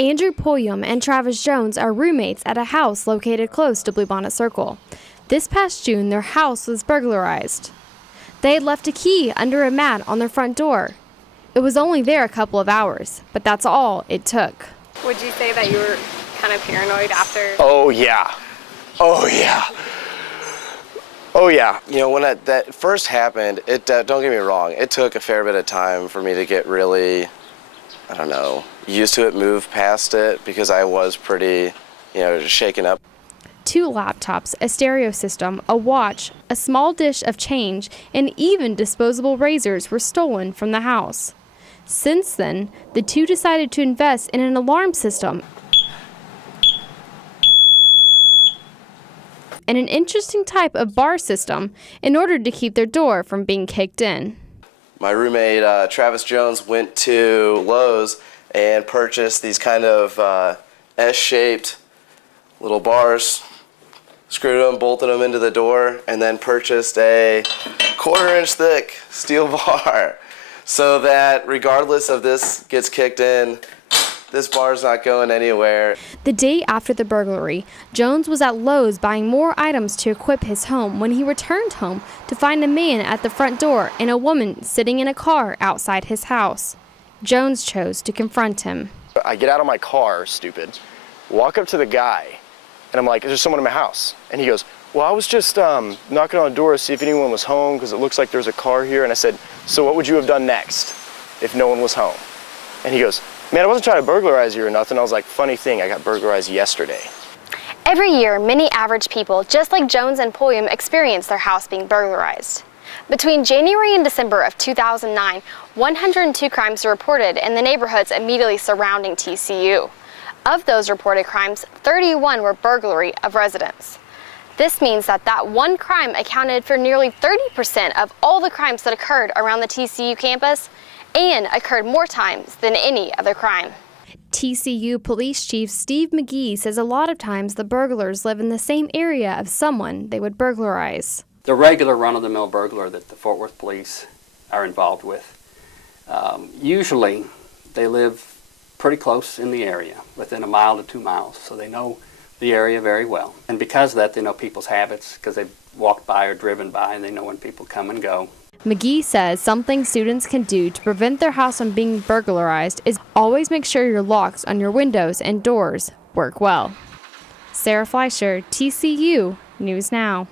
Andrew Pulliam and Travis Jones are roommates at a house located close to Bluebonnet Circle. This past June, their house was burglarized. They had left a key under a mat on their front door. It was only there a couple of hours, but that's all it took. Would you say that you were kind of paranoid after? Oh yeah. Oh yeah. Oh yeah. You know, when that first happened, don't get me wrong, it took a fair bit of time for me to get really, I don't know, used to it, move past it, because I was pretty, shaken up. 2 laptops, a stereo system, a watch, a small dish of change, and even disposable razors were stolen from the house. Since then, the two decided to invest in an alarm system and an interesting type of bar system in order to keep their door from being kicked in. My roommate, Travis Jones, went to Lowe's and purchased these kind of S-shaped little bars, screwed them, bolted them into the door, and then purchased a 1/4-inch thick steel bar so that regardless of this gets kicked in, this bar's not going anywhere. The day after the burglary, Jones was at Lowe's buying more items to equip his home when he returned home to find a man at the front door and a woman sitting in a car outside his house. Jones chose to confront him. I get out of my car, stupid, walk up to the guy, and I'm like, is there someone in my house? And he goes, well, I was just knocking on the door to see if anyone was home because it looks like there's a car here. And I said, so what would you have done next if no one was home? And he goes, man, I wasn't trying to burglarize you or nothing. I was like, funny thing, I got burglarized yesterday. Every year, many average people, just like Jones and Pulliam, experience their house being burglarized. Between January and December of 2009, 102 crimes were reported in the neighborhoods immediately surrounding TCU. Of those reported crimes, 31 were burglary of residents. This means that one crime accounted for nearly 30% of all the crimes that occurred around the TCU campus and occurred more times than any other crime. TCU Police Chief Steve McGee says a lot of times the burglars live in the same area of someone they would burglarize. The regular run-of-the-mill burglar that the Fort Worth police are involved with, usually they live pretty close in the area, within 1 mile to 2 miles, so they know the area very well. And because of that, they know people's habits, because they've walked by or driven by, and they know when people come and go. McGee says something students can do to prevent their house from being burglarized is always make sure your locks on your windows and doors work well. Sarah Fleischer, TCU News Now.